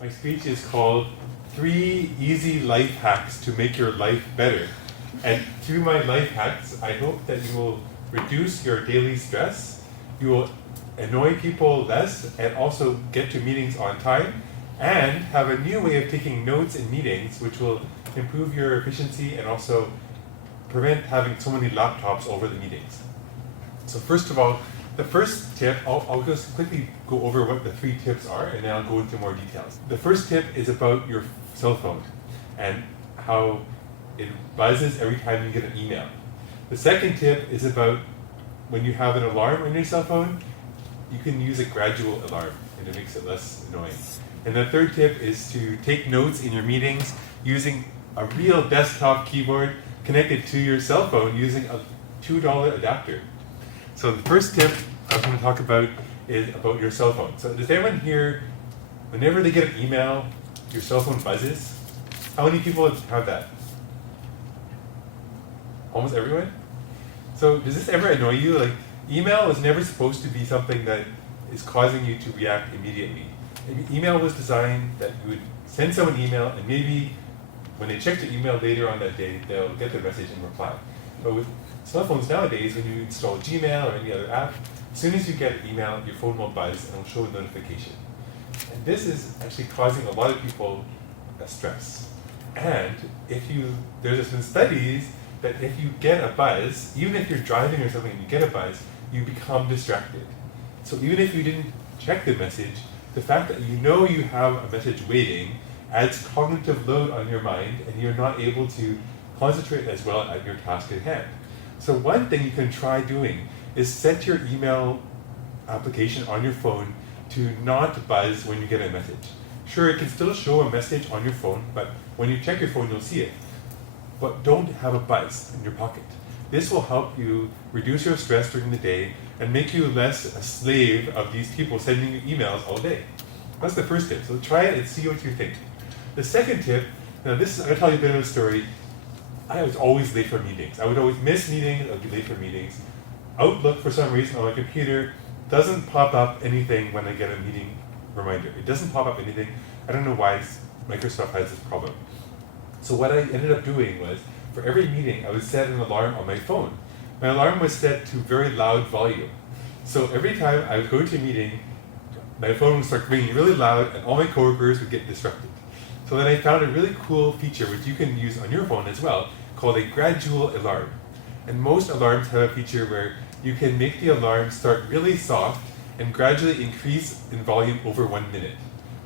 My speech is called 3 Easy Life Hacks to Make Your Life Better. And through my life hacks, I hope that you will reduce your daily stress, you will annoy people less, and also get to meetings on time, and have a new way of taking notes in meetings, which will improve your efficiency and also prevent having so many laptops over the meetings. So first of all, the first tip, I'll just quickly go over what the 3 tips are, and then I'll go into more details. The first tip is about your cell phone and how it buzzes every time you get an email. The second tip is about when you have an alarm on your cell phone, you can use a gradual alarm, and it makes it less annoying. And the third tip is to take notes in your meetings using a real desktop keyboard connected to your cell phone using a $2 adapter. So the first tip I'm going to talk about is about your cell phone. So does everyone here, whenever they get an email, your cell phone buzzes? How many people have that? Almost everyone? So does this ever annoy you? Like, email was never supposed to be something that is causing you to react immediately. Email was designed that you would send someone an email, and maybe when they check the email later on that day, they'll get the message and reply. But with cell phones nowadays, when you install Gmail or any other app, as soon as you get an email, your phone will buzz and will show a notification. And this is actually causing a lot of people stress. And there's been studies that if you get a buzz, even if you're driving or something and you get a buzz, you become distracted. So even if you didn't check the message, the fact that you know you have a message waiting adds cognitive load on your mind, and you're not able to concentrate as well at your task at hand. So one thing you can try doing is set your email application on your phone to not buzz when you get a message. Sure, it can still show a message on your phone, but when you check your phone, you'll see it. But don't have a buzz in your pocket. This will help you reduce your stress during the day and make you less a slave of these people sending you emails all day. That's the first tip. So try it and see what you think. The second tip, now I'm going to tell you a bit of a story. I was always late for meetings. I would always miss meetings, I would be late for meetings. Outlook, for some reason, on my computer doesn't pop up anything when I get a meeting reminder. It doesn't pop up anything. I don't know why Microsoft has this problem. So what I ended up doing was, for every meeting, I would set an alarm on my phone. My alarm was set to very loud volume. So every time I would go to a meeting, my phone would start ringing really loud, and all my coworkers would get distracted. So then I found a really cool feature which you can use on your phone as well, called a gradual alarm. And most alarms have a feature where you can make the alarm start really soft and gradually increase in volume over 1 minute.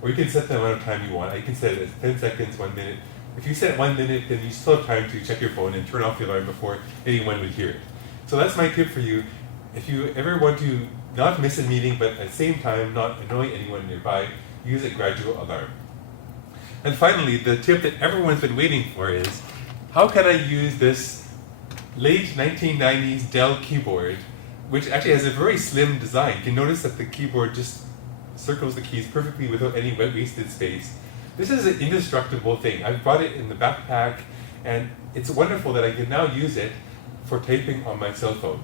Or you can set the amount of time you want. You can set it as 10 seconds, 1 minute. If you set 1 minute, then you still have time to check your phone and turn off the alarm before anyone would hear it. So that's my tip for you. If you ever want to not miss a meeting, but at the same time not annoy anyone nearby, use a gradual alarm. And finally, the tip that everyone's been waiting for is, how can I use this late 1990s Dell keyboard, which actually has a very slim design. You can notice that the keyboard just circles the keys perfectly without any wasted space. This is an indestructible thing. I've brought it in the backpack, and it's wonderful that I can now use it for typing on my cell phone.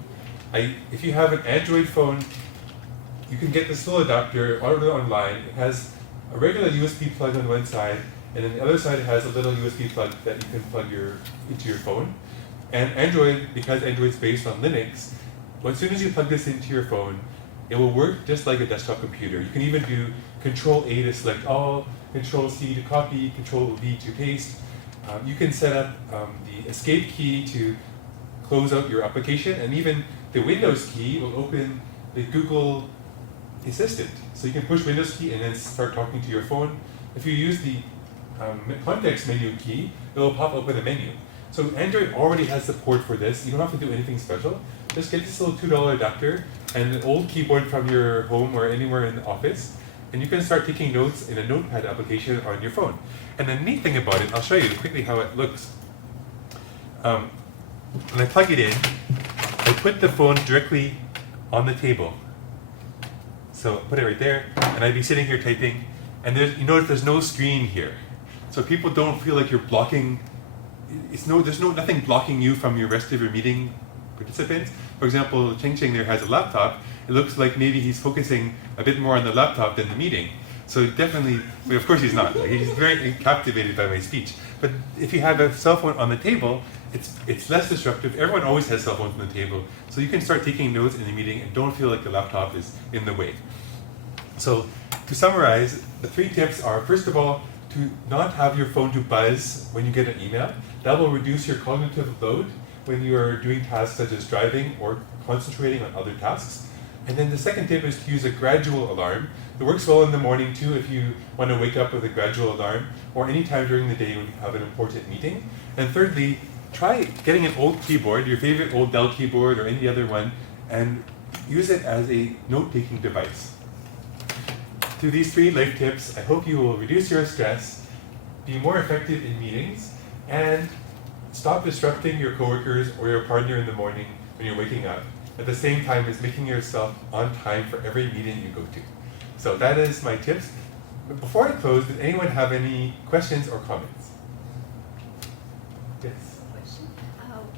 If you have an Android phone, you can get this little adapter, order it online. It has a regular USB plug on one side, and then the other side has a little USB plug that you can plug into your phone. And Android, because Android's based on Linux, as soon as you plug this into your phone, it will work just like a desktop computer. You can even do Control-A to select all, Control-C to copy, Control-V to paste. You can set up the escape key to close out your application, and even the Windows key will open the Google Assistant. So you can push Windows key and then start talking to your phone. If you use the context menu key, it will pop open a menu. So Android already has support for this. You don't have to do anything special. Just get this little $2 adapter and an old keyboard from your home or anywhere in the office, and you can start taking notes in a notepad application on your phone. And the neat thing about it, I'll show you quickly how it looks. When I plug it in, I put the phone directly on the table. So put it right there, and I'd be sitting here typing, and you notice there's no screen here. So people don't feel like you're blocking, there's nothing blocking you from your rest of your meeting participants. For example, Cheng Cheng there has a laptop. It looks like maybe he's focusing a bit more on the laptop than the meeting. So definitely, well, of course he's not. Like, he's very captivated by my speech. But if you have a cell phone on the table, it's less disruptive. Everyone always has cell phones on the table. So you can start taking notes in the meeting and don't feel like the laptop is in the way. So to summarize, the 3 tips are, first of all, to not have your phone to buzz when you get an email. That will reduce your cognitive load when you are doing tasks such as driving or concentrating on other tasks. And then the second tip is to use a gradual alarm. It works well in the morning too if you want to wake up with a gradual alarm, or any time during the day when you have an important meeting. And thirdly, try getting an old keyboard, your favorite old Dell keyboard or any other one, and use it as a note-taking device. Through these 3 life tips, I hope you will reduce your stress, be more effective in meetings, and stop disrupting your coworkers or your partner in the morning when you're waking up, at the same time as making yourself on time for every meeting you go to. So that is my tips. But before I close, did anyone have any questions or comments? Yes? Question.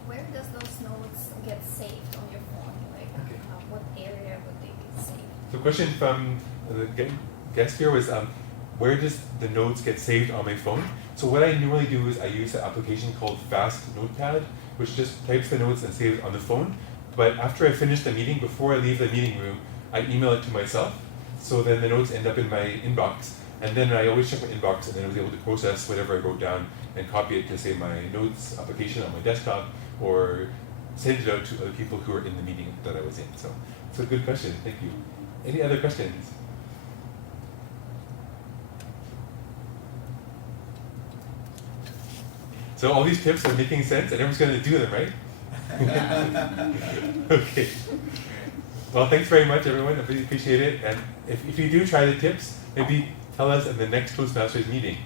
Where does those notes get saved on your phone? Like, Okay. What area would they be saved? The question from the guest here was, where does the notes get saved on my phone? So what I normally do is I use an application called Fast Notepad, which just types the notes and saves it on the phone. But after I finish the meeting, before I leave the meeting room, I email it to myself. So then the notes end up in my inbox. And then I always check my inbox, and then I was able to process whatever I wrote down and copy it to, say, my notes application on my desktop, or send it out to other people who are in the meeting that I was in. So it's a good question. Thank you. Any other questions? So all these tips are making sense, and everyone's going to do them, right? Okay. Well, thanks very much, everyone. I really appreciate it. And if you do try the tips, maybe tell us in the next Toastmasters meeting.